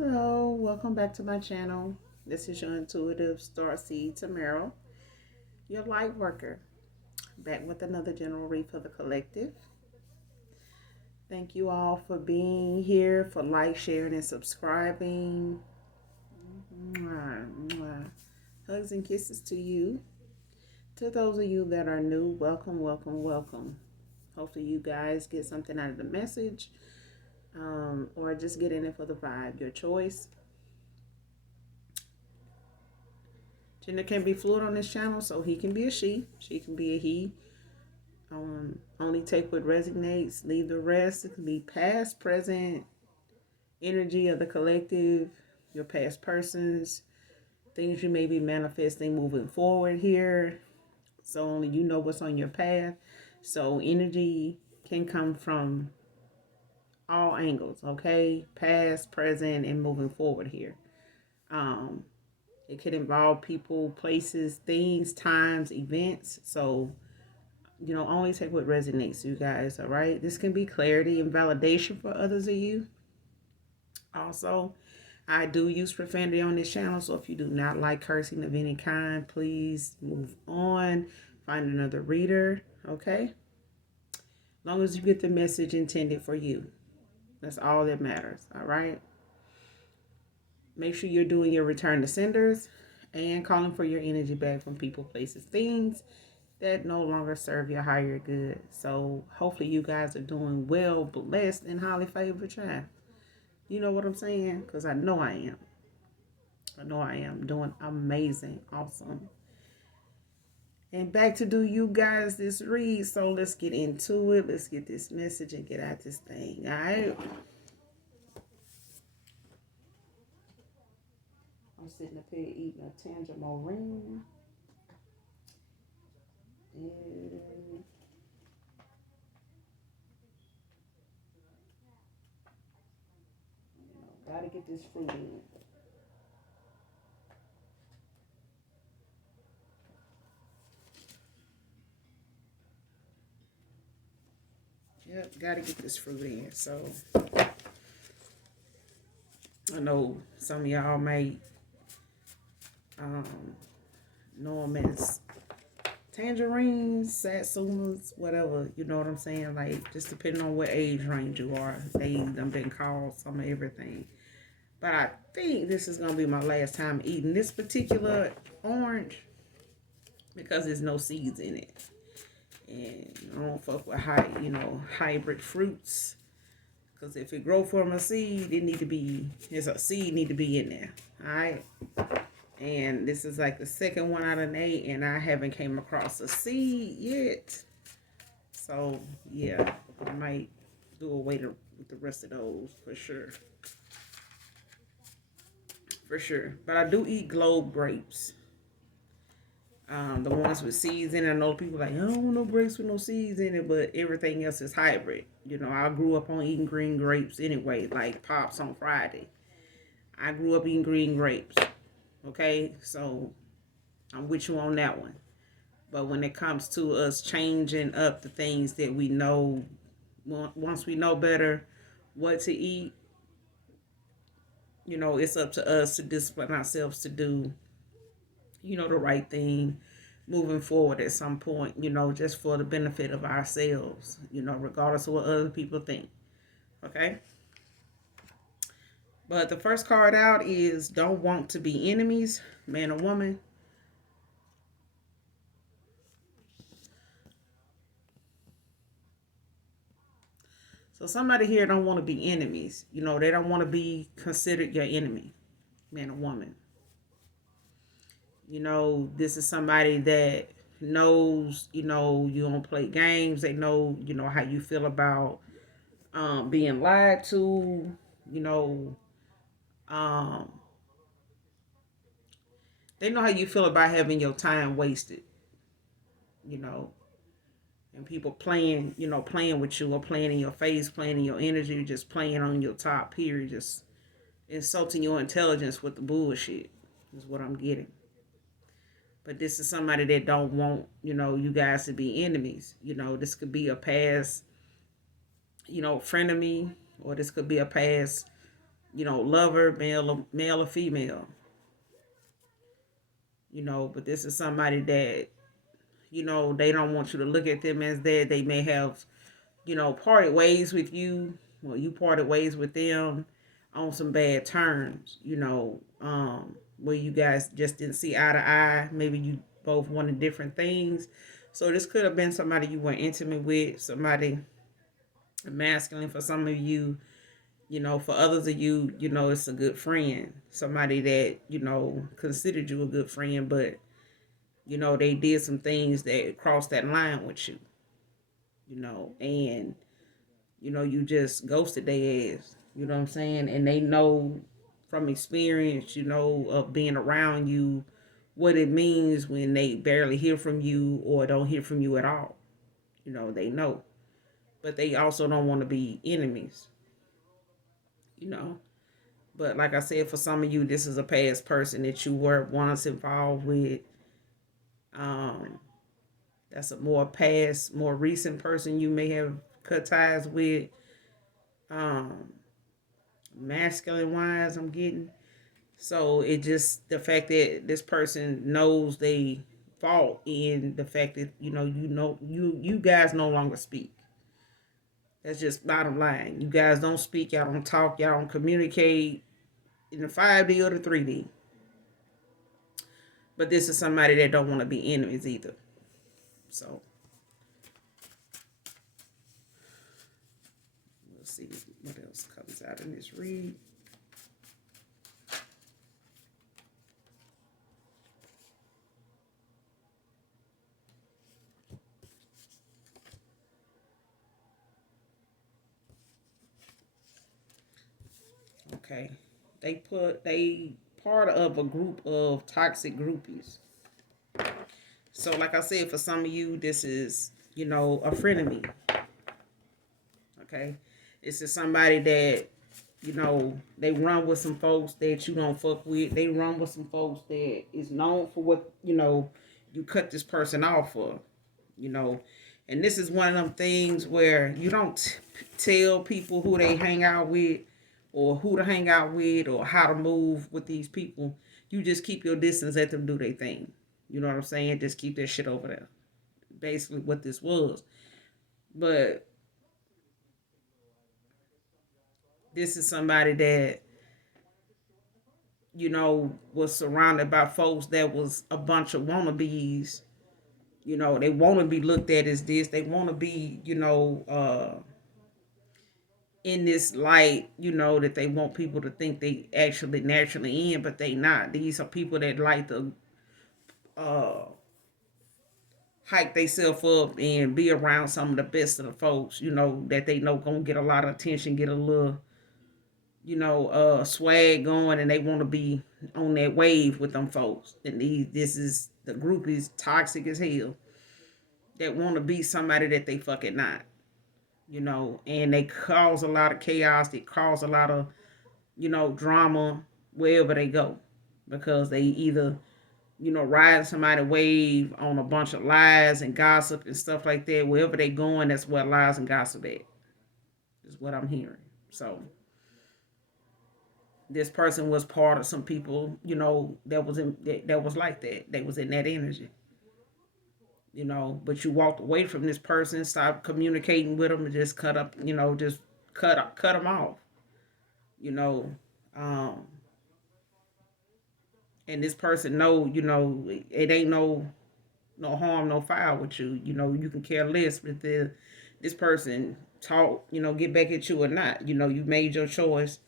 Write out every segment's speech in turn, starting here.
Hello, welcome back to my channel. This is your intuitive star seed Tamara, your light worker, back with another general read for the collective. Thank you all for being here, for like, sharing, and subscribing. Mwah, mwah. Hugs and kisses to you. To those of you that are new, welcome, welcome, welcome. Hopefully, you guys get something out of the message, or just get in it for the vibe. Your choice. Gender can be fluid on this channel, so he can be a she can be a he. Only take what resonates, leave the rest. It can be past, present, energy of the collective, your past persons, things you may be manifesting moving forward here. So only you know what's on your path. So energy can come from all angles, okay? Past, present, and moving forward here. Um, it could involve people, places, things, times, events. So only take what resonates, you guys, all right? This can be clarity and validation for others of you. Also, I do use profanity on this channel, so if you do not like cursing of any kind, please move on. Find another reader, okay? As long as you get the message intended for you. That's all that matters, all right? Make sure you're doing your return to senders and calling for your energy back from people, places, things that no longer serve your higher good. So hopefully you guys are doing well, blessed, and highly favored, child. You know what I'm saying? Because I know I am. I know I am doing amazing, awesome. And back to do you guys this read. So let's get into it. Let's get this message and get out this thing. All right. I'm sitting up here eating a tangerine. And gotta get this fruit in. Yep, gotta get this fruit in. So I know some of y'all may um, know them as tangerines, satsumas, whatever. You know what I'm saying? Like, just depending on what age range you are, they done been called some of everything. But I think this is gonna be my last time eating this particular orange because there's no seeds in it, and I don't fuck with hybrid fruits. Because if it grow from a seed, there's a seed need to be in there. All right. And this is like the second one out of 8, and I haven't came across a seed yet. So yeah, I might do away with the rest of those for sure. For sure. But I do eat globe grapes. The ones with seeds in it. I know people like, I don't want no grapes with no seeds in it, but everything else is hybrid. I grew up on eating green grapes anyway, like Pops on Friday. I grew up eating green grapes. Okay, so I'm with you on that one. But when it comes to us changing up the things that we know, once we know better what to eat, it's up to us to discipline ourselves to do, the right thing moving forward at some point, just for the benefit of ourselves, regardless of what other people think. Okay? But the first card out is don't want to be enemies, man or woman. So somebody here don't want to be enemies. They don't want to be considered your enemy, man or woman. This is somebody that knows, you don't play games. They know, how you feel about being lied to, you know, um, they know how you feel about having your time wasted, you know, and people playing, playing with you or playing in your face, playing in your energy, just playing on your top period, just insulting your intelligence with the bullshit is what I'm getting. But this is somebody that don't want, you guys to be enemies. This could be a past, frenemy, or this could be a past lover, male or female, but this is somebody that, they don't want you to look at them as that. They may have, parted ways with you, or you parted ways with them on some bad terms, where you guys just didn't see eye to eye. Maybe you both wanted different things. So this could have been somebody you were intimate with, somebody masculine for some of you. For others of you, it's a good friend, somebody that, considered you a good friend, but, they did some things that crossed that line with you, and, you just ghosted their ass, you know what I'm saying? And they know from experience, of being around you, what it means when they barely hear from you or don't hear from you at all. They know. But they also don't want to be enemies, you know. But like I said, for some of you, this is a past person that you were once involved with. Um, that's a more past, more recent person you may have cut ties with. Um, Masculine wise, I'm getting. So it just the fact that this person knows they fault in the fact that you guys no longer speak. That's just bottom line. You guys don't speak. Y'all don't talk. Y'all don't communicate in the 5D or the 3D. But this is somebody that don't want to be enemies either. So we'll see what else comes out in this read. Okay. They part of a group of toxic groupies. So like I said, for some of you, this is, a frenemy. Okay. This is somebody that, they run with some folks that you don't fuck with. They run with some folks that is known for what, you cut this person off for, you know. And this is one of them things where you don't tell people who they hang out with or who to hang out with or how to move with these people. You just keep your distance, let them do their thing. You know what I'm saying? Just keep that shit over there. Basically what this was. But this is somebody that, was surrounded by folks that was a bunch of wannabes. They want to be looked at as this. They want to be, in this light, that they want people to think they actually naturally in, but they not. These are people that like to uh, hike themselves up and be around some of the best of the folks, that they know gonna get a lot of attention, get a little, swag going, and they want to be on that wave with them folks. And this is the group is toxic as hell that want to be somebody that they fucking not, and they cause a lot of chaos. They cause a lot of, drama wherever they go because they either, ride somebody wave on a bunch of lies and gossip and stuff like that. Wherever they going, that's where lies and gossip at, is what I'm hearing. So this person was part of some people, that was that was like that. They was in that energy, but you walked away from this person, stopped communicating with them, and just cut up, just cut them off, you know. Um, and this person know, it ain't no harm, no foul with you. You can care less if this person talk, get back at you or not. You made your choice.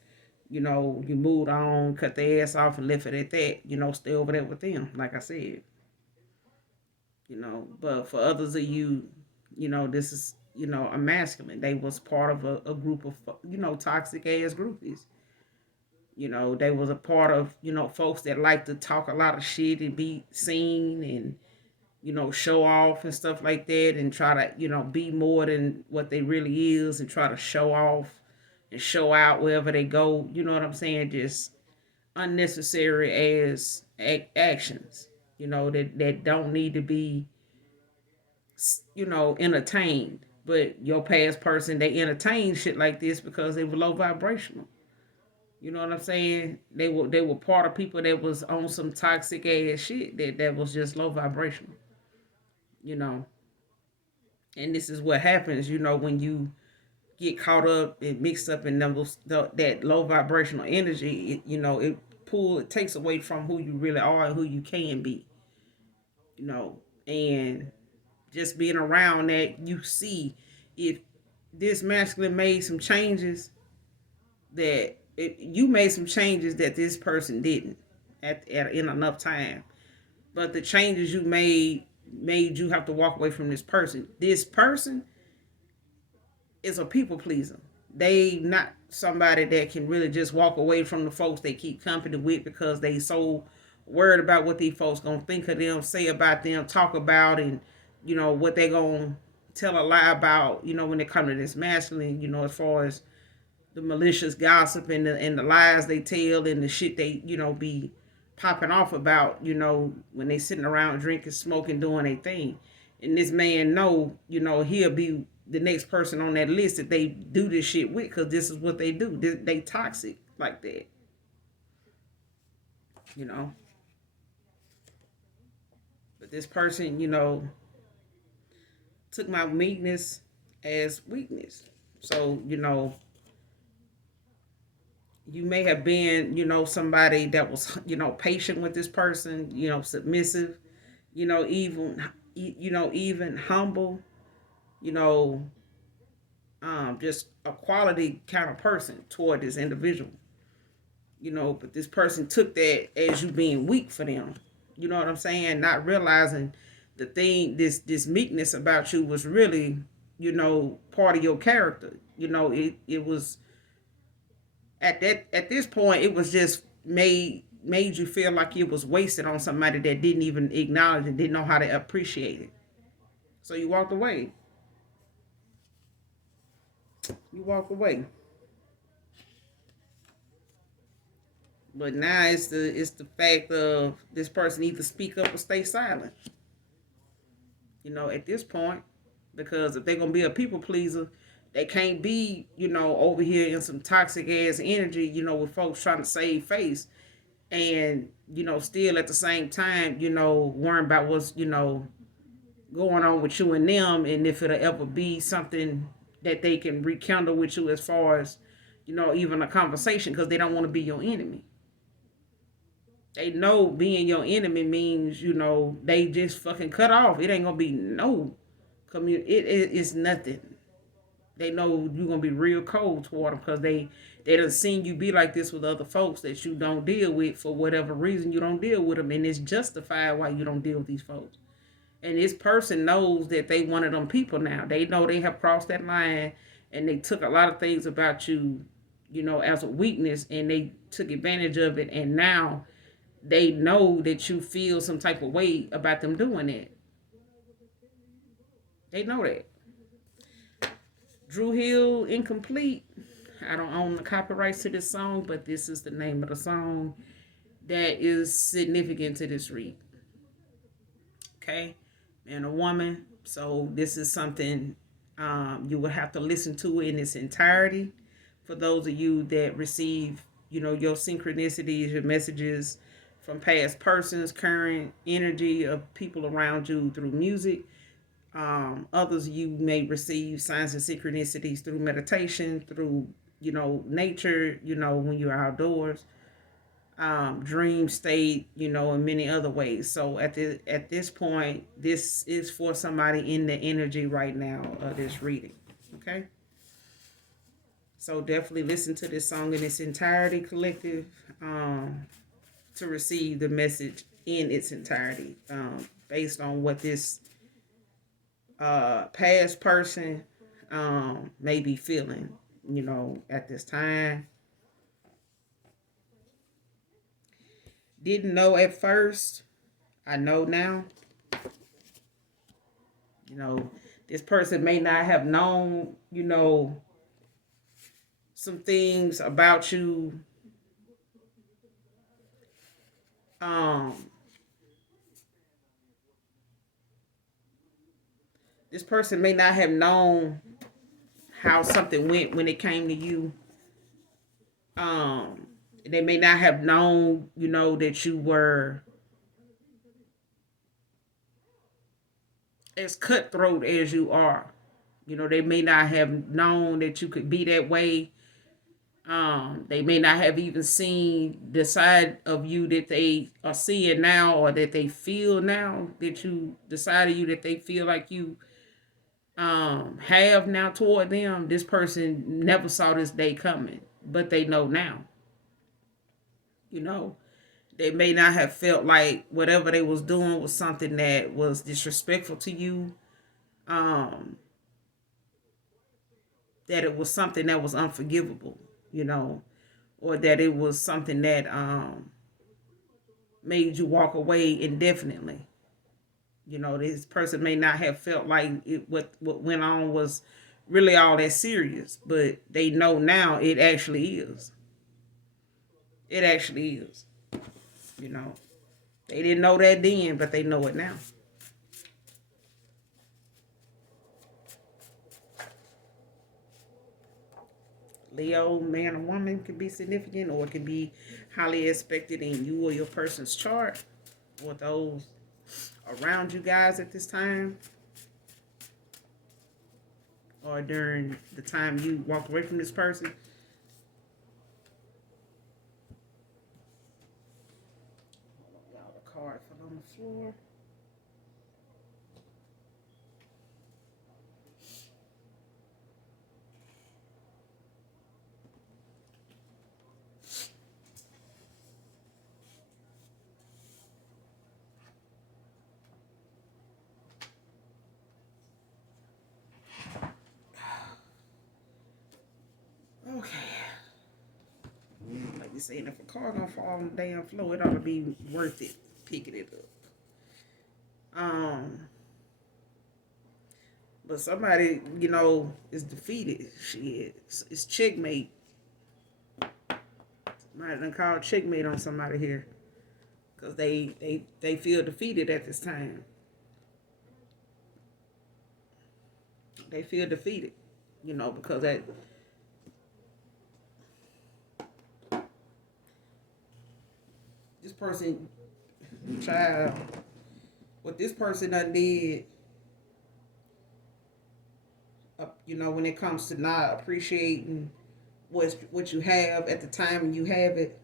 You moved on, cut their ass off, and left it at that. Stay over there with them, like I said. But for others of you, this is, a masculine. They was part of a group of, toxic ass groupies. They was a part of, folks that like to talk a lot of shit and be seen and, show off and stuff like that and try to, be more than what they really is and try to show off and show out wherever they go. You know what I'm saying? Just unnecessary as actions, that don't need to be, entertained. But your past person, they entertain shit like this because they were low vibrational. You know what I'm saying? They were part of people that was on some toxic ass shit that was just low vibrational. You know, and this is what happens. You know, when you get caught up and mixed up in that low vibrational energy, it takes away from who you really are and who you can be. You know, and just being around that, you see if this masculine made some changes you made some changes that this person didn't in enough time. But the changes you made you have to walk away from this person. This person is a people pleaser. They not somebody that can really just walk away from the folks they keep company with because they so worried about what these folks gonna think of them, say about them, talk about, and what they gonna tell a lie about. When they come to this masculine, as far as the malicious gossip and the lies they tell and the shit they be popping off about when they sitting around drinking, smoking, doing their thing. And this man know he'll be the next person on that list that they do this shit with, because this is what they do. They toxic like that, you know but this person took my meekness as weakness. So you may have been, somebody that was, patient with this person, submissive, even humble, you know, just a quality kind of person toward this individual, but this person took that as you being weak for them. You know what I'm saying? Not realizing the thing, this meekness about you was really, part of your character. It was at this point, it was just made you feel like it was wasted on somebody that didn't even acknowledge and didn't know how to appreciate it. So you walked away. You walked away. But now it's the fact of this person either speak up or stay silent. At this point, because if they're gonna be a people pleaser, they can't be, over here in some toxic ass energy, with folks trying to save face, and still at the same time, worrying about what's going on with you and them, and if it'll ever be something that they can rekindle with you as far as even a conversation, because they don't want to be your enemy. They know being your enemy means they just fucking cut off. It ain't gonna be no community. It's nothing. They know you're gonna be real cold toward them, because they done seen you be like this with other folks that you don't deal with. For whatever reason, you don't deal with them, and it's justified why you don't deal with these folks. And this person knows that they one of them people now. They know they have crossed that line, and they took a lot of things about you, as a weakness, and they took advantage of it. And now they know that you feel some type of way about them doing it. They know that. Drew Hill, Incomplete. I don't own the copyrights to this song, but this is the name of the song that is significant to this read. Okay? And a woman. So this is something you will have to listen to in its entirety. For those of you that receive, your synchronicities, your messages from past persons, current energy of people around you through music. Others you may receive signs and synchronicities through meditation, through nature, when you're outdoors, dream state, in many other ways. So at this point, this is for somebody in the energy right now of this reading. Okay. So definitely listen to this song in its entirety, collective, to receive the message in its entirety, based on what this past person may be feeling, at this time. Didn't know at first. I know now. This person may not have known, some things about you. This person may not have known how something went when it came to you. Um, they may not have known, that you were as cutthroat as you are. They may not have known that you could be that way. They may not have even seen the side of you that they are seeing now, or that they feel now, that you the side of you that they feel like you have now toward them. This person never saw this day coming, but they know now. You know, they may not have felt like whatever they was doing was something that was disrespectful to you. Um, that it was something that was unforgivable. You know, or that it was something that made you walk away indefinitely. This person may not have felt like what went on was really all that serious, but they know now it actually is. It actually is. You know, they didn't know that then, but they know it now. Leo, man or woman, could be significant, or it could be highly expected in you or your person's chart, or those around you guys at this time, or during the time you walked away from this person. Y'all, the card fell on the floor. Okay. Like you saying, if a car gonna fall on the damn floor, it ought to be worth it picking it up. But somebody, is defeated. Shit, it's checkmate. Somebody done called checkmate on somebody here, because they feel defeated at this time. They feel defeated, because that this person, child, what this person done did, when it comes to not appreciating what you have at the time you have it,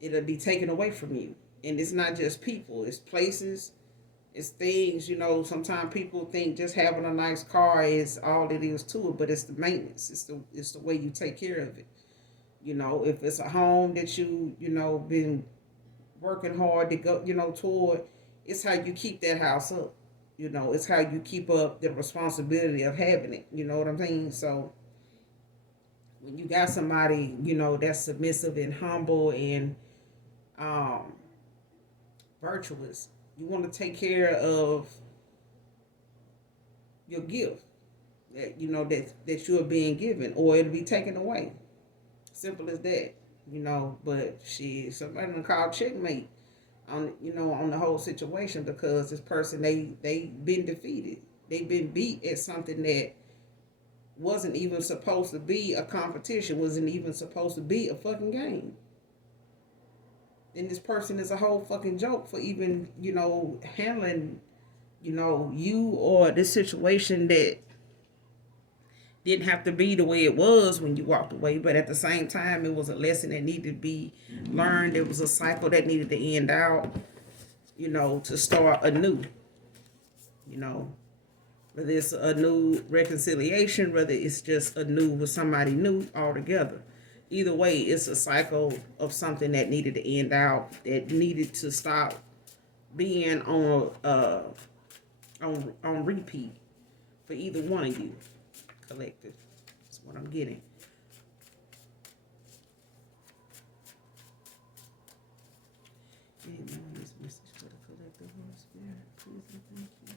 it'll be taken away from you. And it's not just people, it's places, it's things. Sometimes people think just having a nice car is all it is to it, but it's the maintenance. It's the way you take care of it. If it's a home that been working hard to go, toward, it's how you keep that house up. It's how you keep up the responsibility of having it. You know what I'm saying? So when you got somebody, that's submissive and humble and um, virtuous, you want to take care of your gift that you are being given, or it'll be taken away. Simple as that. But somebody done called checkmate on the whole situation, because this person, they been defeated. They've been beat at something that wasn't even supposed to be a competition, wasn't even supposed to be a fucking game. And this person is a whole fucking joke for even, handling, you or this situation that didn't have to be the way it was when you walked away. But at the same time, it was a lesson that needed to be learned. It was a cycle that needed to end out, to start anew. Whether it's a new reconciliation, whether it's just a new with somebody new altogether. Either way, it's a cycle of something that needed to end out, that needed to stop being on repeat for either one of you. Collective. That's what I'm getting. This message for the collective, Holy Spirit, please and thank you.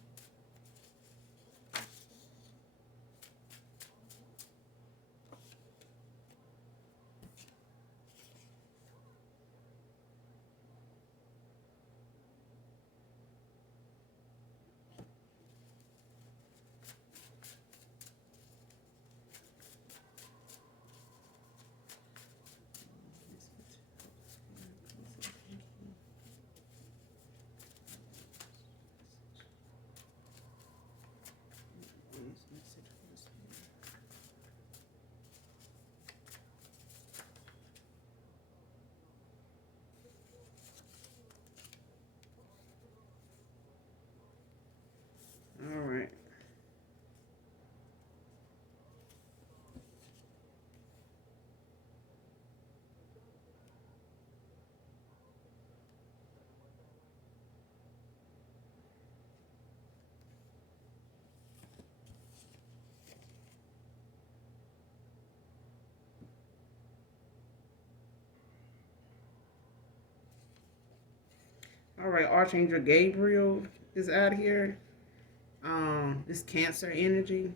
All right, Archangel Gabriel is out here. This Cancer energy.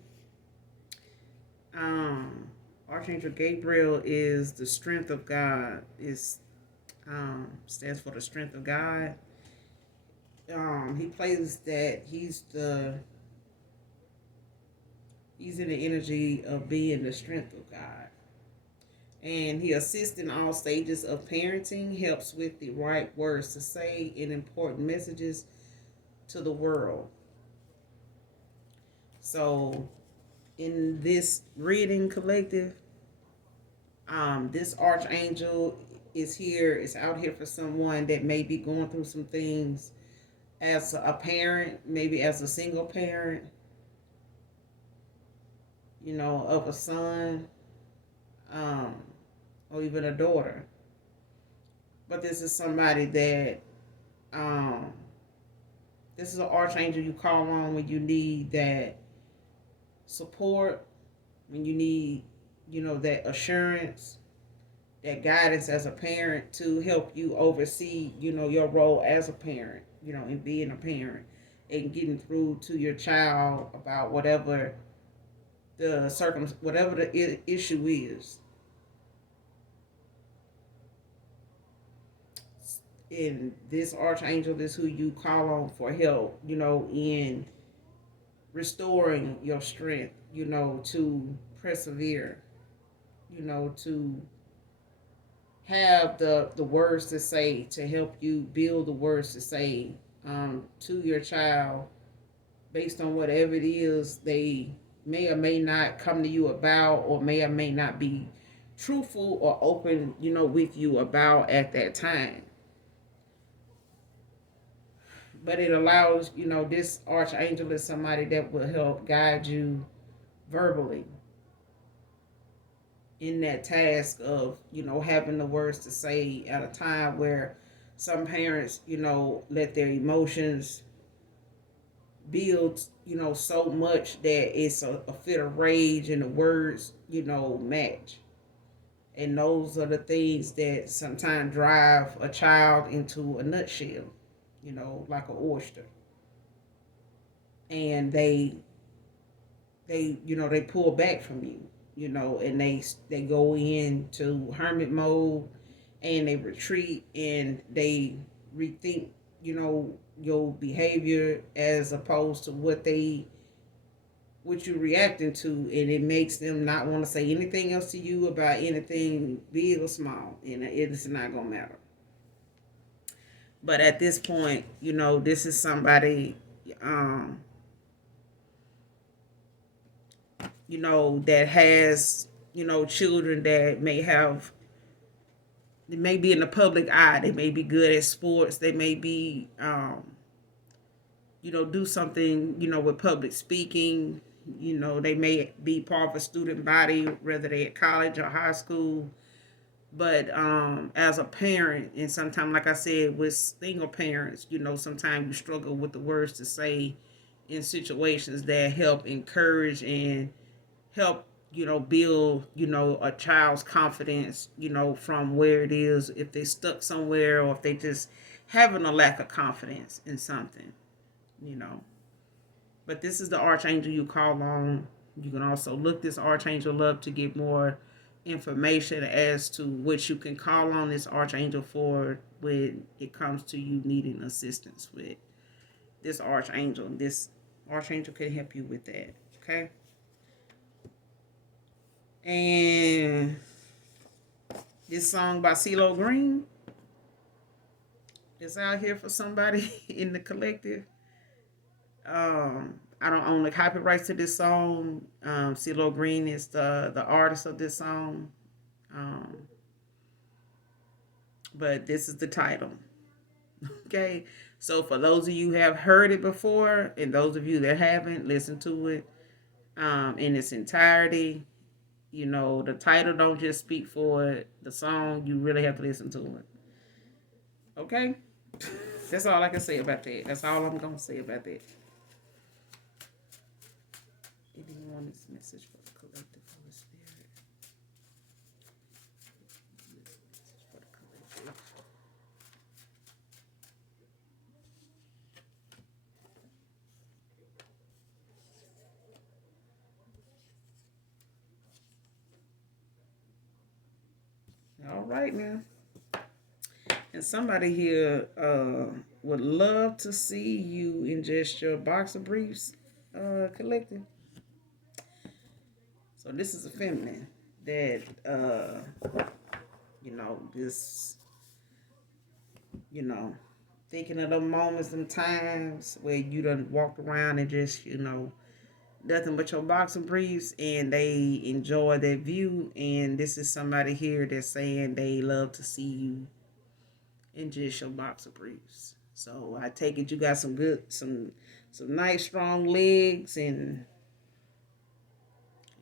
Um, Archangel Gabriel is the strength of God. Is stands for the strength of God. He plays that he's in the energy of being the strength of God. And he assists in all stages of parenting, helps with the right words to say and important messages to the world. So, in this reading collective, this archangel is out here for someone that may be going through some things as a parent, maybe as a single parent, of a son, um, or even a daughter. But this is somebody that, um, this is an archangel you call on when you need that support, when you need, that assurance, that guidance as a parent to help you oversee, your role as a parent, in being a parent and getting through to your child about whatever whatever the issue is. And this archangel is who you call on for help, in restoring your strength, to persevere, to have the words to say, to help you build the words to say to your child based on whatever it is they may or may not come to you about, or may not be truthful or open, with you about at that time. But it allows, this archangel is somebody that will help guide you verbally in that task of, having the words to say at a time where some parents, let their emotions build, so much that it's a fit of rage and the words, match. And those are the things that sometimes drive a child into a nutshell, like an oyster. And they pull back from you, and they go into hermit mode, and they retreat, and they rethink, your behavior as opposed to what you're reacting to, and it makes them not want to say anything else to you about anything big or small, and it's not gonna matter. But at this point, this is somebody, that has, children that they may be in the public eye. They may be good at sports. They may be, do something, with public speaking. They may be part of a student body, whether they're at college or high school. But as a parent, and sometimes, like I said, with single parents, sometimes you struggle with the words to say in situations that help encourage and help, build, a child's confidence, from where it is, if they stuck somewhere or if they just having a lack of confidence in something, you know. But this is the archangel you call on. You can also look this archangel up to get more information as to what you can call on this archangel for when it comes to you needing assistance with this archangel. This archangel can help you with that. Okay. And this song by CeeLo Green is out here for somebody in the collective. I don't own the copyrights to this song. CeeLo Green is the artist of this song. But this is the title. Okay. So for those of you who have heard it before, and those of you that haven't, listen to it in its entirety. The title don't just speak for the song. You really have to listen to it. Okay? That's all I can say about that. That's all I'm going to say about that. Anyone this message for the collective Holy Spirit? This message for the collective. All right now. And somebody here would love to see you in just your boxer briefs collective. So this is a feminine that this thinking of the moments and times where you done walked around and just, nothing but your boxer briefs and they enjoy that view. And this is somebody here that's saying they love to see you in just your boxer briefs. So I take it you got some nice strong legs and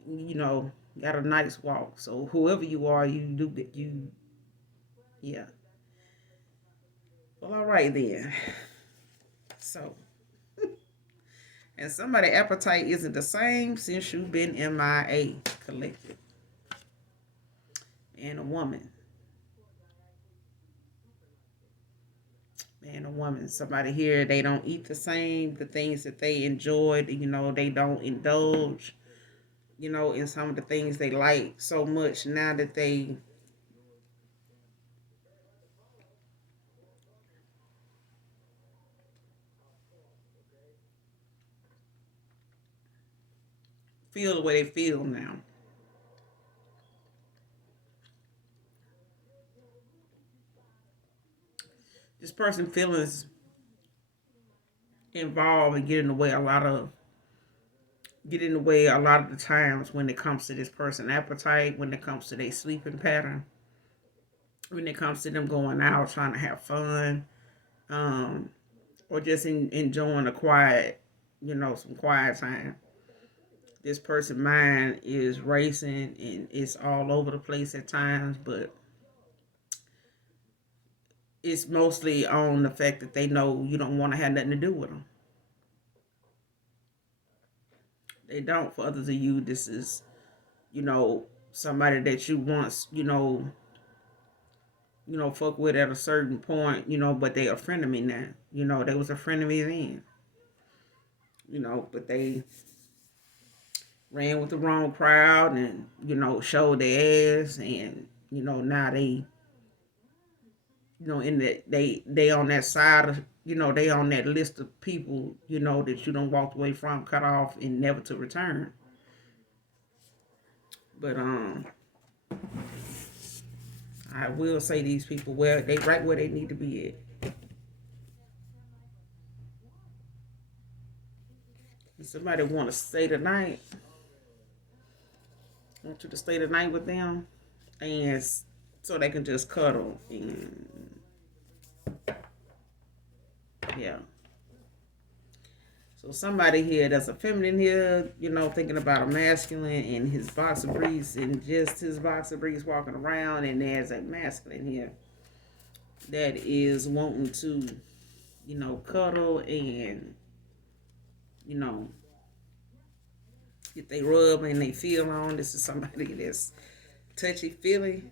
got a nice walk. So whoever you are, you do get you, yeah. Well, all right then. So, and somebody appetite isn't the same since you've been MIA collected. And a woman. And a woman. Somebody here, they don't eat the same. The things that they enjoyed, they don't indulge, in some of the things they like so much now that they feel the way they feel now. This person feelings involved and get in the way a lot of the times when it comes to this person appetite, when it comes to their sleeping pattern, when it comes to them going out trying to have fun, or just enjoying a quiet, some quiet time. This person's mind is racing and it's all over the place at times, but it's mostly on the fact that they know you don't want to have nothing to do with them. They don't. For others of you, this is, somebody that you once, fuck with at a certain point, but they a friend of me now. They was a friend of me then. But they ran with the wrong crowd and, showed their ass and, now they, in that they on that side of, they on that list of people, that you don't walk away from, cut off and never to return. But I will say these people where they right where they need to be at. If somebody want to stay tonight, want you to stay the night with them, and so they can just cuddle and yeah. So somebody here that's a feminine here, thinking about a masculine and his boxer briefs and just his boxer briefs walking around, and there's a masculine here that is wanting to, cuddle and, get they rub and they feel on. This is somebody that's touchy feely.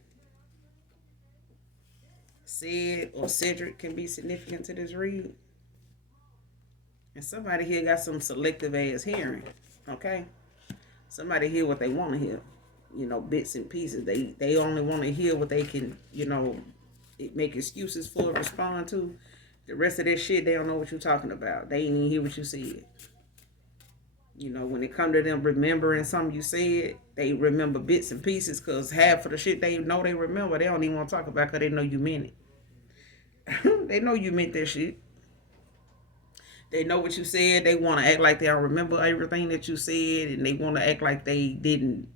Sid or Cedric can be significant to this read. And somebody here got some selective ass hearing. Okay? Somebody hear what they want to hear. Bits and pieces. They only want to hear what they can, make excuses for, respond to. The rest of that shit, they don't know what you're talking about. They ain't even hear what you said. When it come to them remembering something you said, they remember bits and pieces because half of the shit they know they remember, they don't even want to talk about because they know you meant it. They know you meant that shit. They know what you said. They want to act like they don't remember everything that you said, and they want to act like they didn't.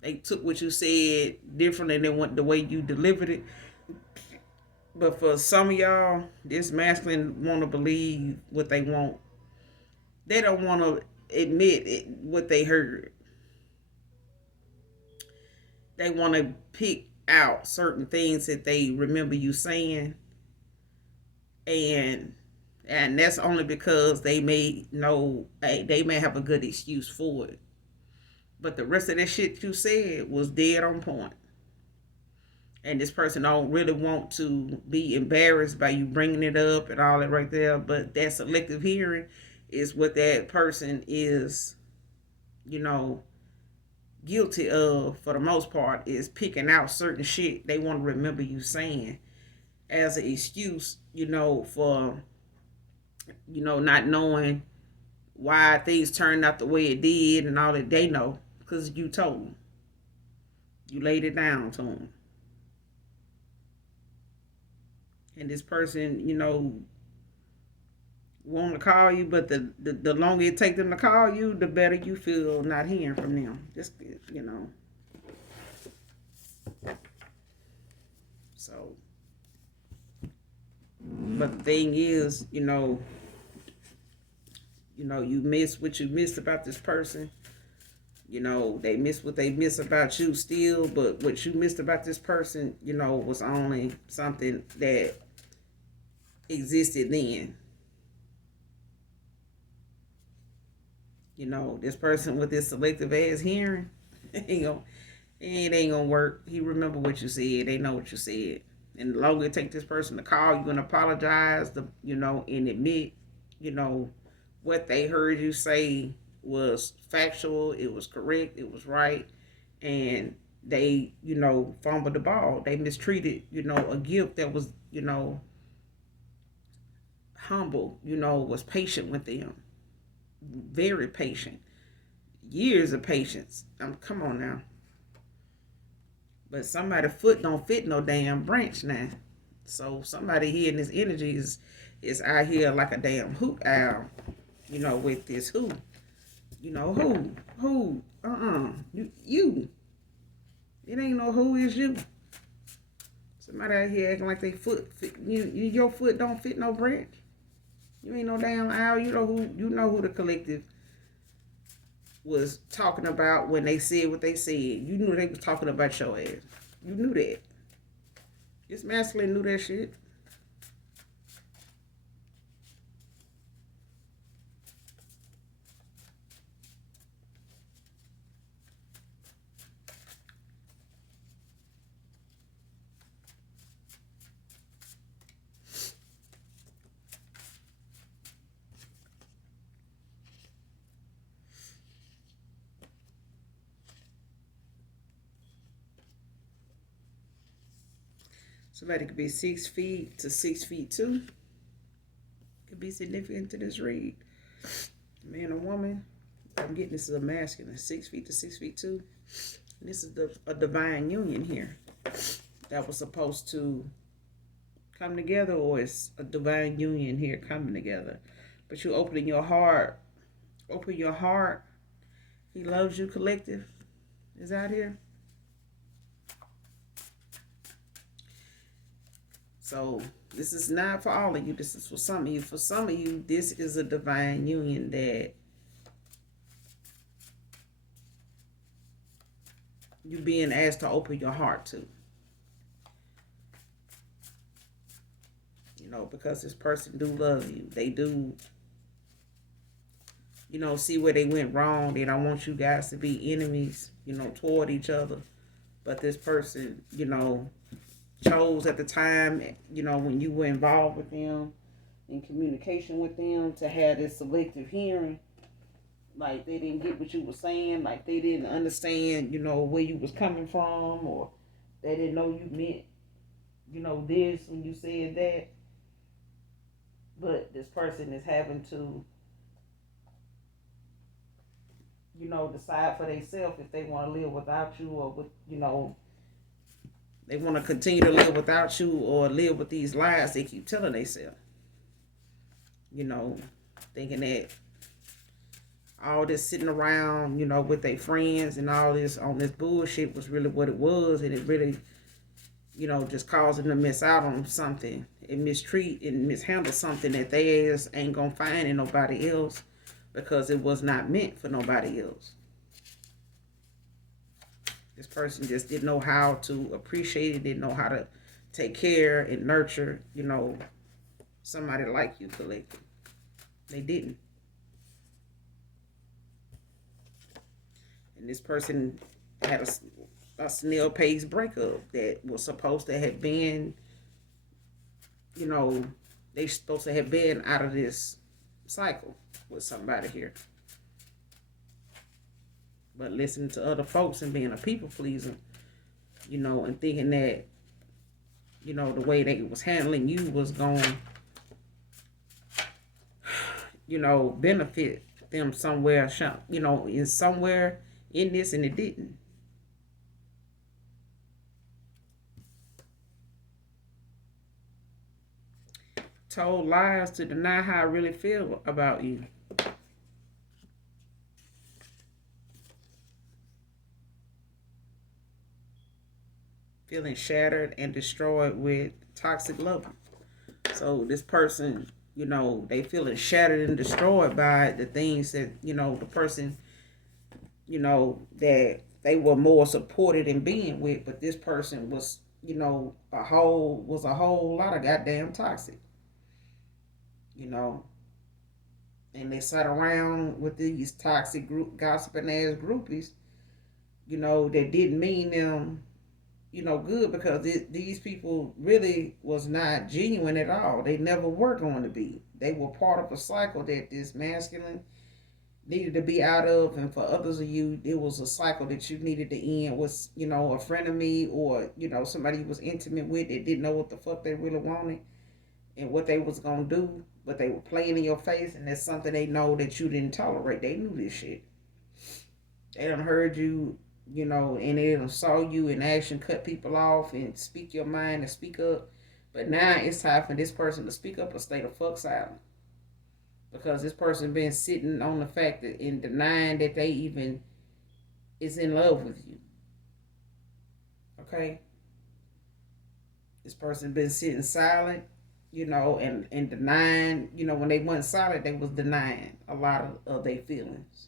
They took what you said differently than the way you delivered it. But for some of y'all, this masculine want to believe what they want. They don't want to admit what they heard. They want to pick out certain things that they remember you saying, and that's only because they may know, they may have a good excuse for it. But the rest of that shit you said was dead on point. And this person don't really want to be embarrassed by you bringing it up and all that right there. But that selective hearing is what that person is, guilty of, for the most part, is picking out certain shit they want to remember you saying as an excuse, for, not knowing why things turned out the way it did and all that. They know because you told them. You laid it down to them. And this person, want to call you, but the longer it take them to call you, the better you feel not hearing from them. Just. So, but the thing is, you miss what you missed about this person. They miss what they miss about you still, but what you missed about this person, was only something that existed then. This person with this selective ass hearing, ain't gonna, it ain't gonna work. He remember what you said. They know what you said. And the longer it take this person to call you and apologize, and admit, what they heard you say was factual, it was correct, it was right, and they, fumbled the ball. They mistreated, a gift that was, humble, was patient with them. Very patient. Years of patience. Come on now. But somebody's foot don't fit no damn branch now. So somebody here in this energy is out here like a damn hoot owl, with this who. Who? You. It ain't no who, is you. Somebody out here acting like they foot fit, your foot don't fit no branch. You ain't no damn owl. You know who the collective was talking about when they said what they said. You knew they was talking about your ass. You knew that. This masculine knew that shit. Somebody could be 6 feet to 6 feet 2. Could be significant to this read. Man or woman. I'm getting this is a masculine. 6 feet to 6 feet 2. And this is a divine union here that was supposed to come together, or it's a divine union here coming together. But you opening your heart. Open your heart. He loves you, collective. Is out here. So this is not for all of you. This is for some of you. For some of you, this is a divine union that you're being asked to open your heart to. Because this person do love you. They do, see where they went wrong. They don't want you guys to be enemies, toward each other. But this person, chose at the time, when you were involved with them, in communication with them, to have this selective hearing. Like they didn't get what you were saying, like they didn't understand, where you was coming from, or they didn't know you meant, this when you said that. But this person is having to, decide for themselves if they want to live without you, or with, they want to continue to live without you or live with these lies they keep telling themselves. Thinking that all this sitting around, with their friends and all this on this bullshit was really what it was. And it really, just causing them to miss out on something and mistreat and mishandle something that they ass ain't going to find in nobody else because it was not meant for nobody else. This person just didn't know how to appreciate it, didn't know how to take care and nurture, somebody like you, collective. They didn't. And this person had a snail pace breakup that was supposed to have been, they supposed to have been out of this cycle with somebody here. But listening to other folks and being a people pleaser, and thinking that, the way they was handling you was going, benefit them somewhere, in somewhere in this, and it didn't. Told lies to deny how I really feel about you. Feeling shattered and destroyed with toxic love. So this person, they feeling shattered and destroyed by the things that, the person, that they were more supported in being with, but this person was, a whole lot of goddamn toxic, you know. And they sat around with these toxic group gossiping ass groupies, that didn't mean them, good, because these people really was not genuine at all. They never were going to be. They were part of a cycle that this masculine needed to be out of, and for others of you, it was a cycle that you needed to end with, a friend of me, or somebody you was intimate with that didn't know what the fuck they really wanted and what they was gonna do, but they were playing in your face, and that's something they know that you didn't tolerate. They knew this shit. They done heard you, and they done saw you in action, cut people off and speak your mind and speak up. But now it's time for this person to speak up or stay the fuck silent. Because this person been sitting on the fact that in denying that they even is in love with you. Okay? This person been sitting silent, and denying, when they went silent, they was denying a lot of their feelings.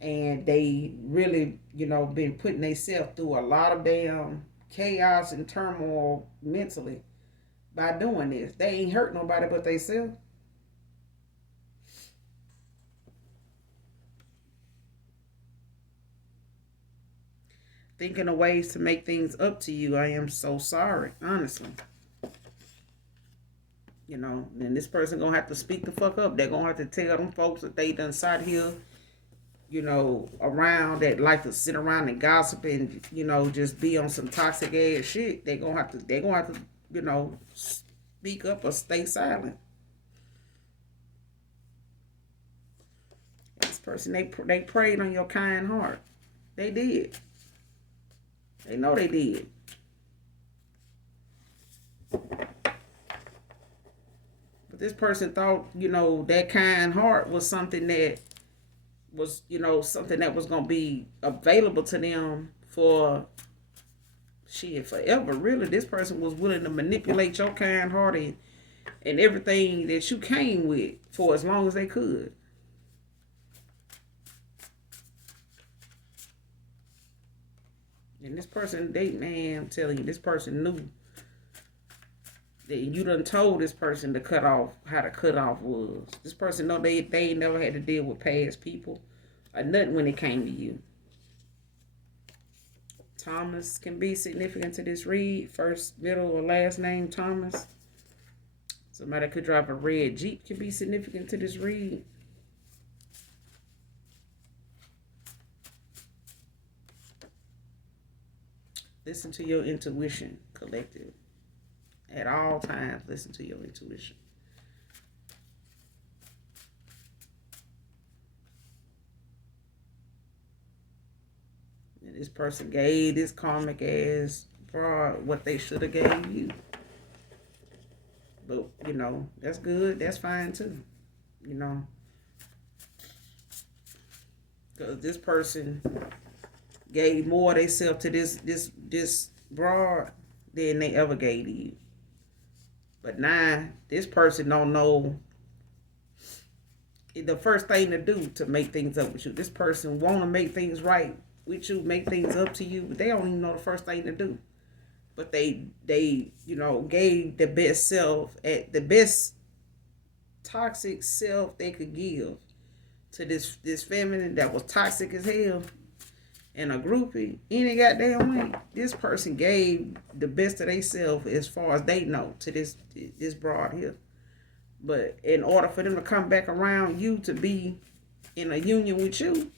And they really, been putting themselves through a lot of damn chaos and turmoil mentally by doing this. They ain't hurt nobody but themselves. Thinking of ways to make things up to you. I am so sorry, honestly. Then this person gonna have to speak the fuck up. They're gonna have to tell them folks that they done sat here, around, that like to sit around and gossip and, just be on some toxic ass shit. They're gonna have to, speak up or stay silent. This person, they preyed on your kind heart. They did. They know they did. But this person thought, that kind heart was something that was, something that was going to be available to them for shit forever. Really, this person was willing to manipulate your kind heart and everything that you came with for as long as they could. And this person, man, I'm telling you, this person knew that you done told this person to cut off how the cut off was. This person know they ain't never had to deal with past people or nothing when it came to you. Thomas can be significant to this read. First, middle, or last name Thomas. Somebody could drive a red Jeep can be significant to this read. Listen to your intuition, collective. At all times, listen to your intuition. And this person gave this karmic ass fraud what they should have gave you. But, that's good. That's fine too. Because this person gave more of themselves to this broad than they ever gave to you. But now this person don't know the first thing to do to make things up with you. This person want to make things right with you, make things up to you, but they don't even know the first thing to do. But they gave the best self, at the best toxic self they could give to this feminine that was toxic as hell. And a groupie, any goddamn way, this person gave the best of themselves as far as they know to this broad here. But in order for them to come back around you to be in a union with you,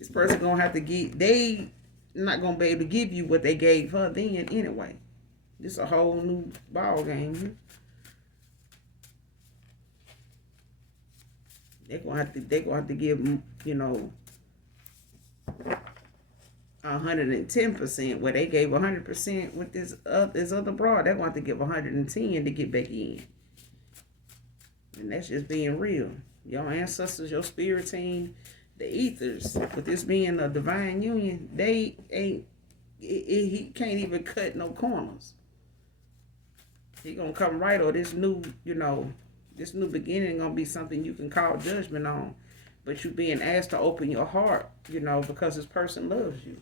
This person gonna have to give. They not gonna be able to give you what they gave her then anyway. This a whole new ball game. They gonna have to. They gonna have to give 110%. Where they gave 100% with this other broad. They want to give 110 to get back in. And that's just being real. Your ancestors, your spirit team, the ethers, with this being a divine union, they ain't. He can't even cut no corners. He gonna come right, or this new, this new beginning gonna be something you can call judgment on, but you being asked to open your heart, because this person loves you.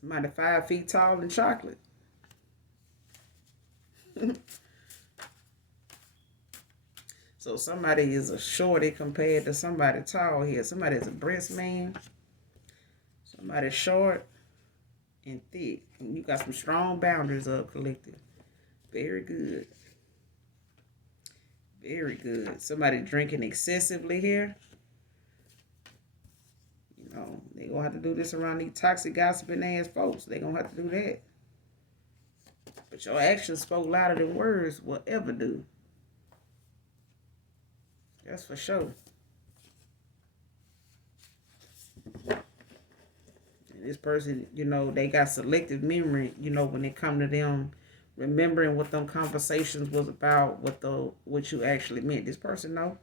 Somebody 5 feet tall and chocolate. So somebody is a shorty compared to somebody tall here. Somebody is a breast man. Somebody short and thick. And you got some strong boundaries up, collective. Very good. Very good. Somebody drinking excessively here. They gonna have to do this around these toxic, gossiping ass folks. They gonna have to do that. But your actions spoke louder than words will ever do. That's for sure. And this person, they got selective memory, when it come to them remembering what them conversations was about, what you actually meant. This person know.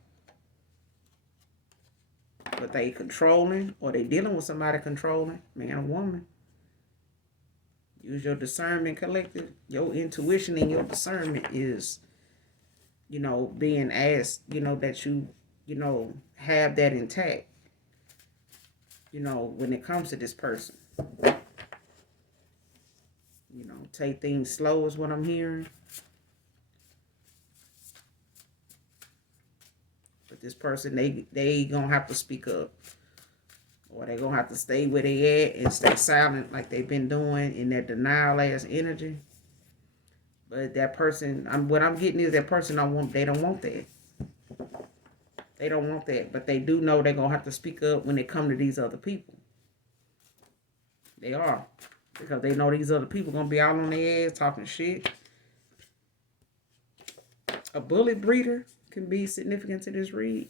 But they controlling, or they dealing with somebody controlling, man or woman. Use your discernment, collective. Your intuition and your discernment is, being asked, that you, have that intact, when it comes to this person. Take things slow is what I'm hearing. But this person, they gonna have to speak up. Or they gonna have to stay where they at and stay silent like they've been doing in that denial ass energy. But that person, what I'm getting is that person they don't want that. They don't want that. But they do know they're gonna have to speak up when they come to these other people. They are. Because they know these other people gonna be out on their ass talking shit. A bullet breeder can be significant to this read.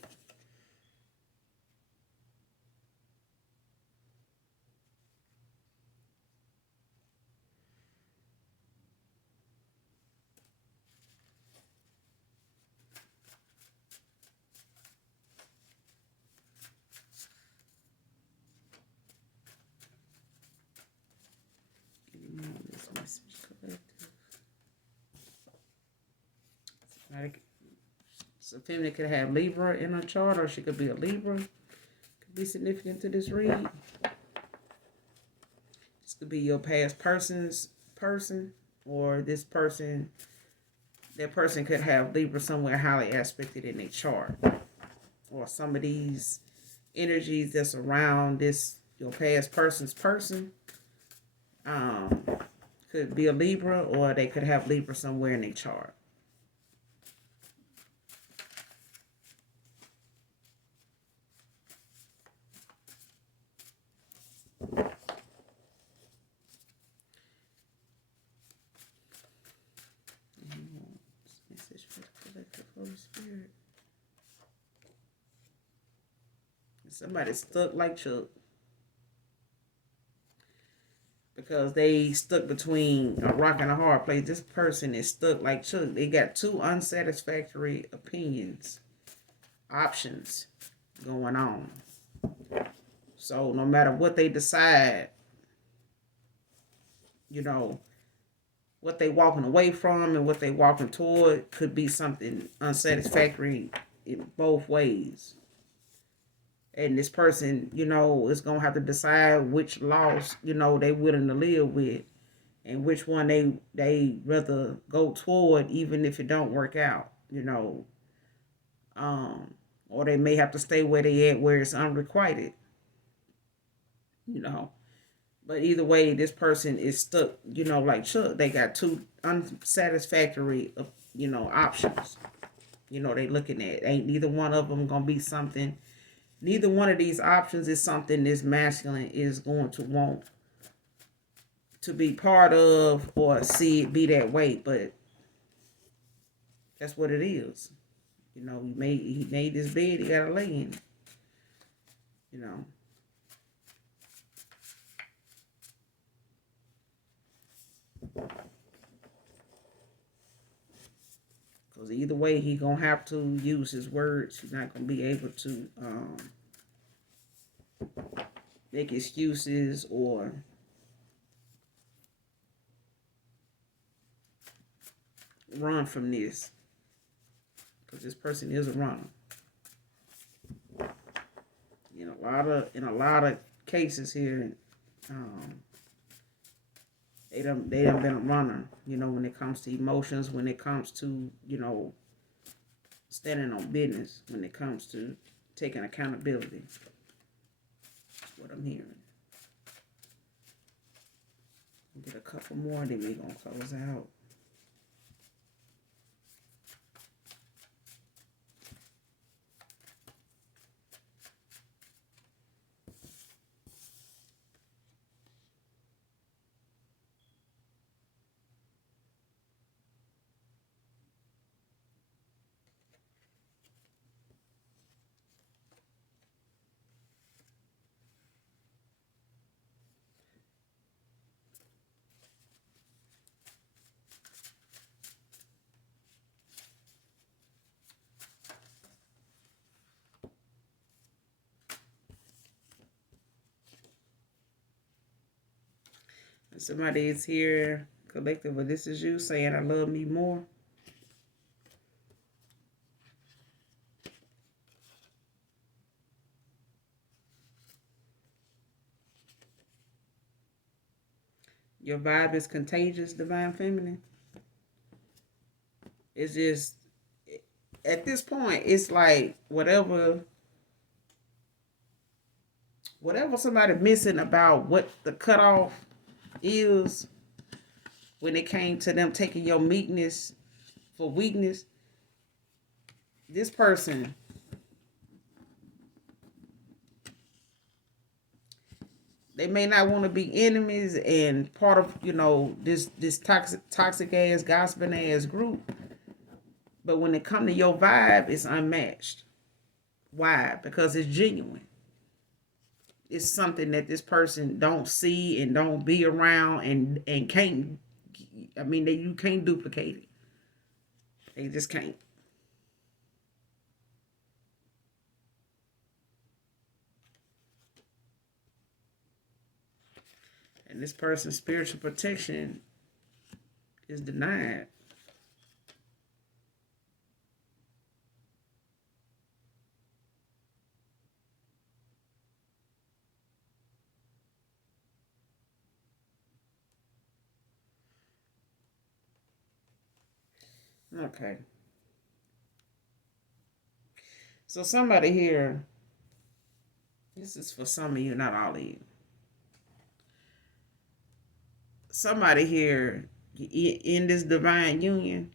So feminine could have Libra in her chart, or she could be a Libra. Could be significant to this read. This could be your past person's person, or this person, that person could have Libra somewhere highly aspected in their chart. Or some of these energies that's around this, your past person's person, could be a Libra, or they could have Libra somewhere in their chart. Spirit. Somebody stuck like Chuck because they stuck between a rock and a hard place. This person is stuck like Chuck. They got two unsatisfactory opinions, options going on. So no matter what they decide, what they walking away from and what they walking toward could be something unsatisfactory in both ways. And this person, is going to have to decide which loss, they willing to live with, and which one they rather go toward, even if it don't work out, or they may have to stay where they at, where it's unrequited, But either way, this person is stuck, like Chuck. They got two unsatisfactory, options. They looking at. Ain't neither one of them gonna be something. Neither one of these options is something this masculine is going to want to be part of or see it be that way. But that's what it is. He made this bed. He gotta lay in it. You know. Because either way, he gonna have to use his words. He's not gonna be able to make excuses or run from this. Because this person is a runner. In a lot of cases here, they done been a runner. When it comes to emotions, when it comes to standing on business, when it comes to taking accountability. That's what I'm hearing. Get a couple more, then we're gonna close out. Somebody is here, collective, but this is you saying, I love me more. Your vibe is contagious, divine feminine. It's just, at this point, it's like whatever somebody missing about what the cutoff is when it came to them taking your meekness for weakness. This person, they may not want to be enemies and part of this toxic ass gossiping ass group, but when it come to your vibe, it's unmatched. Why? Because it's genuine. It's something that this person don't see and don't be around and can't. You can't duplicate it. They just can't. And this person's spiritual protection is denied. Okay. So somebody here, this is for some of you, not all of you. Somebody here in this divine union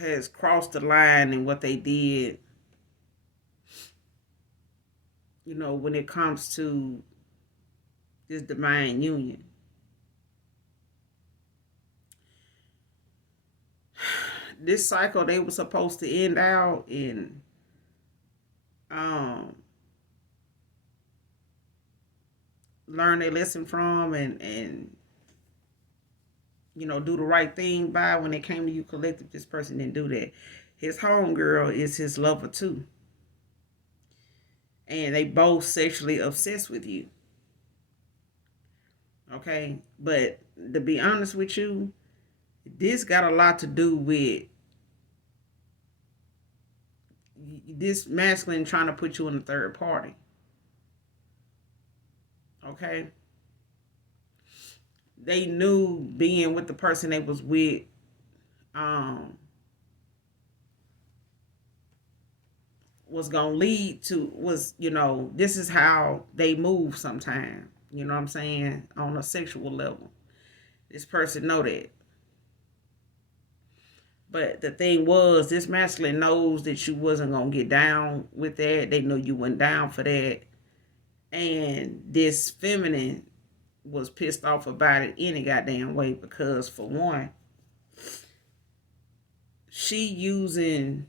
has crossed the line in what they did, when it comes to this divine union. This cycle, they were supposed to end out in learn a lesson from and do the right thing by. When it came to you collective, this person didn't do that. His homegirl is his lover too. And they both sexually obsessed with you. Okay? But to be honest with you, this got a lot to do with this masculine trying to put you in a third party. Okay? They knew being with the person they was with was going to lead to, this is how they move sometimes. You know what I'm saying? On a sexual level. This person know that. But the thing was, this masculine knows that you wasn't gonna get down with that. They know you went down for that. And this feminine was pissed off about it any goddamn way because for one, she using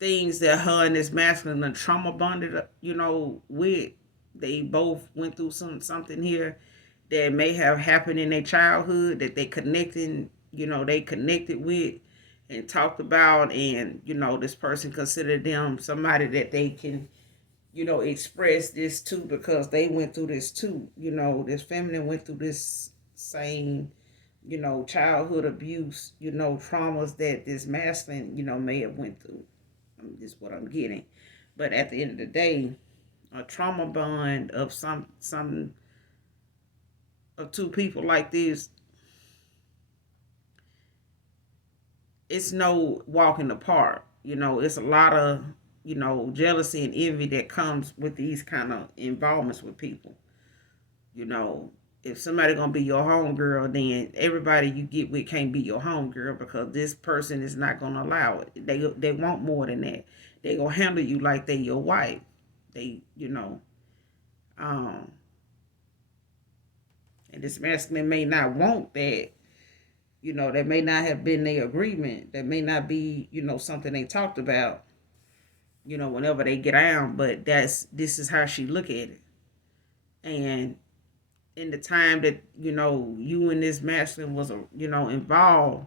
things that her and this masculine are trauma bonded, with. They both went through something here that may have happened in their childhood that they connected with and talked about, and this person considered them somebody that they can, express this to because they went through this too. This feminine went through this same, childhood abuse, traumas that this masculine, may have went through. Is what I'm getting. But at the end of the day, a trauma bond of some of two people like this, it's no walk in the park. It's a lot of, jealousy and envy that comes with these kind of involvements with people. You know, if somebody gonna be your homegirl, then everybody you get with can't be your homegirl because this person is not gonna allow it. They want more than that. They gonna handle you like they your wife. They um, and this masculine may not want that. That may not have been their agreement. That may not be something they talked about. Whenever they get out, but this is how she look at it. And in the time that you and this masculine was involved,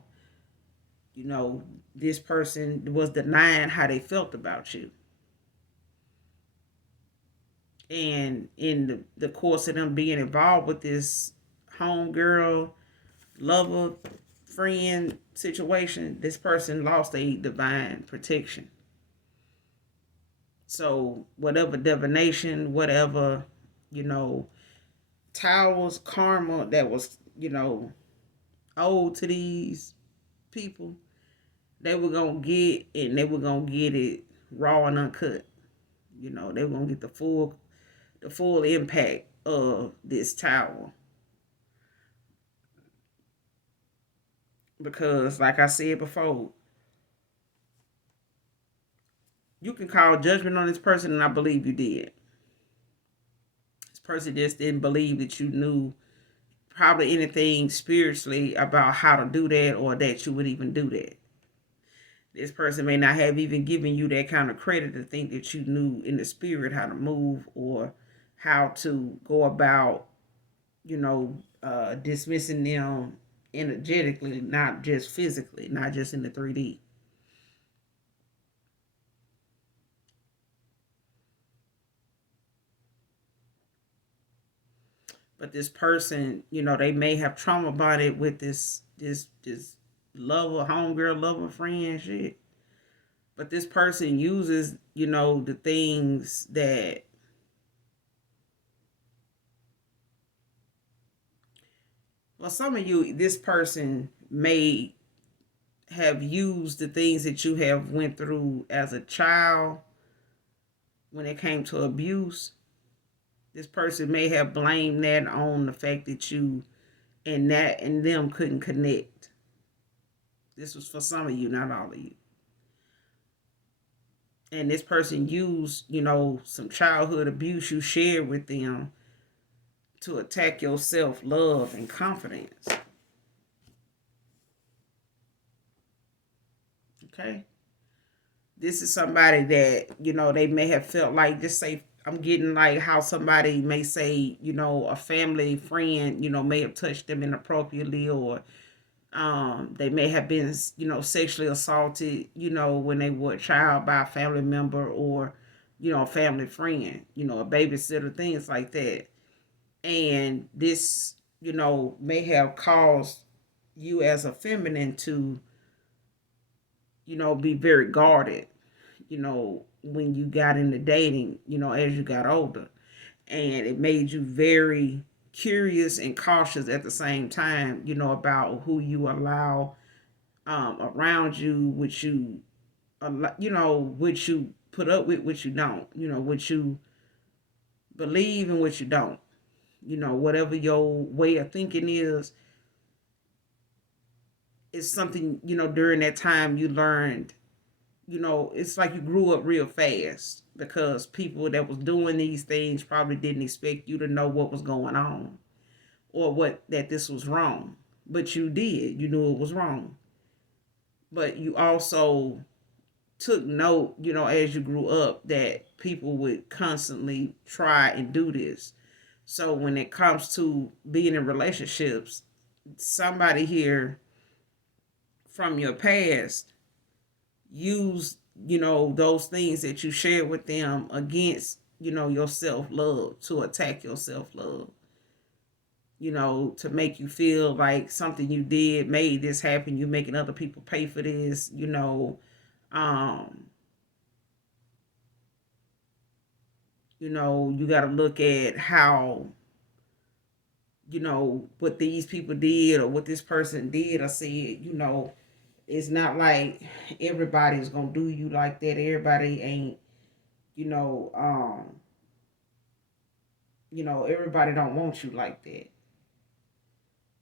this person was denying how they felt about you. And in the course of them being involved with this homegirl, lover, friend situation, this person lost a divine protection. So whatever divination, whatever, towels, karma that was, owed to these people, they were gonna get, and they were gonna get it raw and uncut. They were gonna get the full impact of this towel. Because like I said before, you can call judgment on this person, and I believe you did. This person just didn't believe that you knew probably anything spiritually about how to do that or that you would even do that. This person may not have even given you that kind of credit to think that you knew in the spirit how to move or how to go about, dismissing them energetically, not just physically, not just in the 3D. But this person, they may have trauma bonded with this lover, homegirl, lover, friend shit. But this person uses, the things that well, some of you, this person may have used the things that you have went through as a child when it came to abuse. This person may have blamed that on the fact that you and them couldn't connect. This was for some of you, not all of you. And this person used, some childhood abuse you shared with them to attack your self-love and confidence. Okay? This is somebody that, they may have felt like, just say, I'm getting like how somebody may say, a family friend, may have touched them inappropriately, or they may have been, sexually assaulted, when they were a child by a family member or, a family friend, a babysitter, things like that. And this, may have caused you as a feminine to, be very guarded, when you got into dating, as you got older. And it made you very curious and cautious at the same time, about who you allow around you, which which you put up with, which you don't, which you believe and which you don't. whatever your way of thinking is something, during that time you learned. It's like you grew up real fast because people that was doing these things probably didn't expect you to know what was going on, or what that this was wrong. But you did. You knew it was wrong. But you also took note, as you grew up, that people would constantly try and do this. So when it comes to being in relationships, somebody here from your past use, those things that you shared with them against, your self-love, to attack your self-love, to make you feel like something you did made this happen. You making other people pay for this, um, you got to look at how, what these people did or what this person did or said. It's not like everybody's gonna do you like that. Everybody ain't, you know, um, everybody don't want you like that.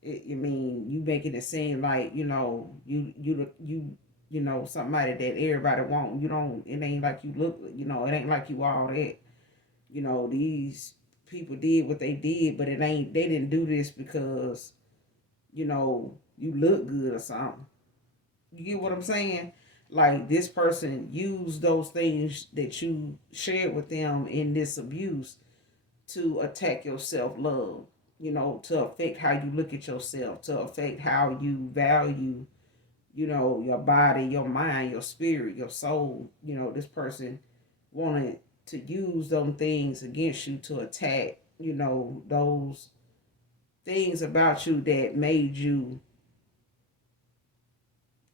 I mean, you making it seem like, somebody that everybody want. You don't. It ain't like you look. It ain't like you all that. These people did what they did, but it ain't. They didn't do this because you look good or something. You get what I'm saying? Like, this person used those things that you shared with them in this abuse to attack your self love, to affect how you look at yourself, to affect how you value, your body, your mind, your spirit, your soul. This person wanted to use those things against you to attack, those things about you that made you,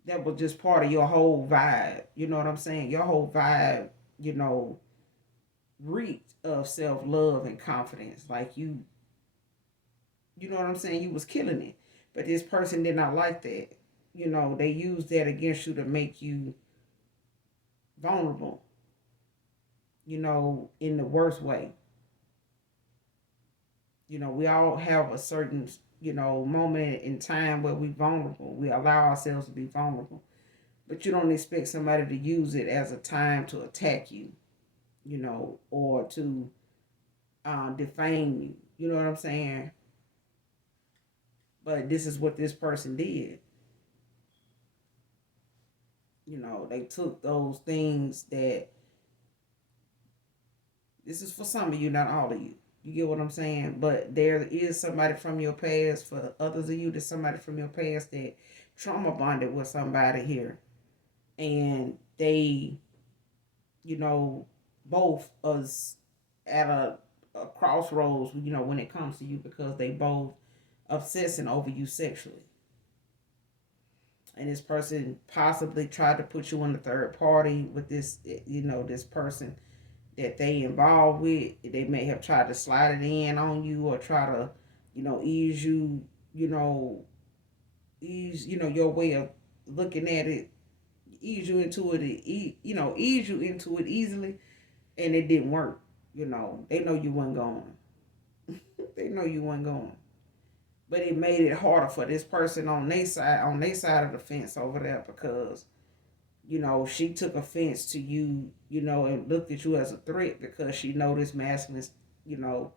that was just part of your whole vibe. You know what I'm saying? Your whole vibe, you know, reeked of self love and confidence. Like, you know what I'm saying? You was killing it. But this person did not like that. They used that against you to make you vulnerable, in the worst way. We all have a certain, moment in time where we vulnerable. We allow ourselves to be vulnerable. But you don't expect somebody to use it as a time to attack you, or to defame you. You know what I'm saying? But this is what this person did. They took those things that, this is for some of you, not all of you. You get what I'm saying? But there is somebody from your past. For others of you, there's somebody from your past that trauma bonded with somebody here. And they, you know, both us at a crossroads, when it comes to you, because they both obsessing over you sexually. And this person possibly tried to put you in the third party with this, this person that they involved with. They may have tried to slide it in on you, or try to, ease you, ease, your way of looking at it, ease you into it, ease you into it easily, and it didn't work. They know you weren't going. They know you weren't going. But it made it harder for this person on their side of the fence over there, because she took offense to you, and looked at you as a threat, because she know this masculine, you know,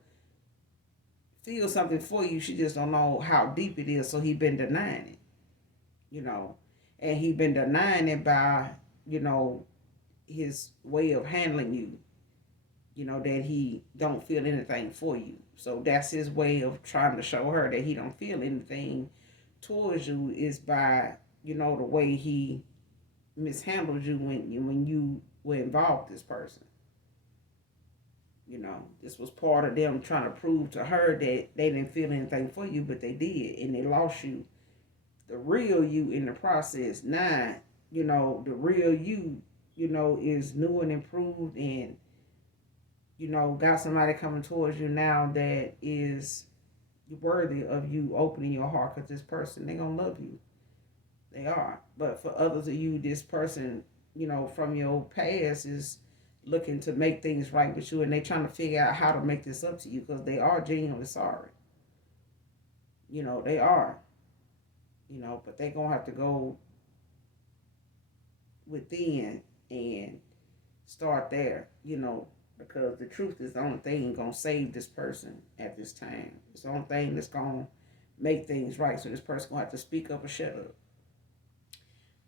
feel something for you. She just don't know how deep it is, so he been denying it, you know, and he been denying it by, his way of handling you, that he don't feel anything for you. So that's his way of trying to show her that he don't feel anything towards you, is by, the way he mishandled you when you were involved with this person. This was part of them trying to prove to her that they didn't feel anything for you, but they did, and they lost you, the real you, in the process. Now, the real you, is new and improved, and got somebody coming towards you now that is worthy of you opening your heart, because this person, they gonna love you. They are. But for others of you, this person, from your past is looking to make things right with you, and they trying to figure out how to make this up to you because they are genuinely sorry. They are. But they gonna have to go within and start there. Because the truth is the only thing gonna save this person at this time. It's the only thing that's gonna make things right. So this person gonna have to speak up or shut up.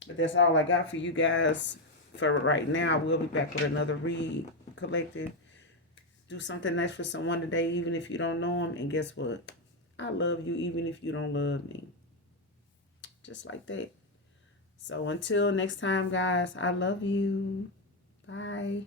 But that's all I got for you guys for right now. We'll be back with another read collective. Do something nice for someone today, even if you don't know them. And guess what? I love you even if you don't love me. Just like that. So until next time, guys, I love you. Bye.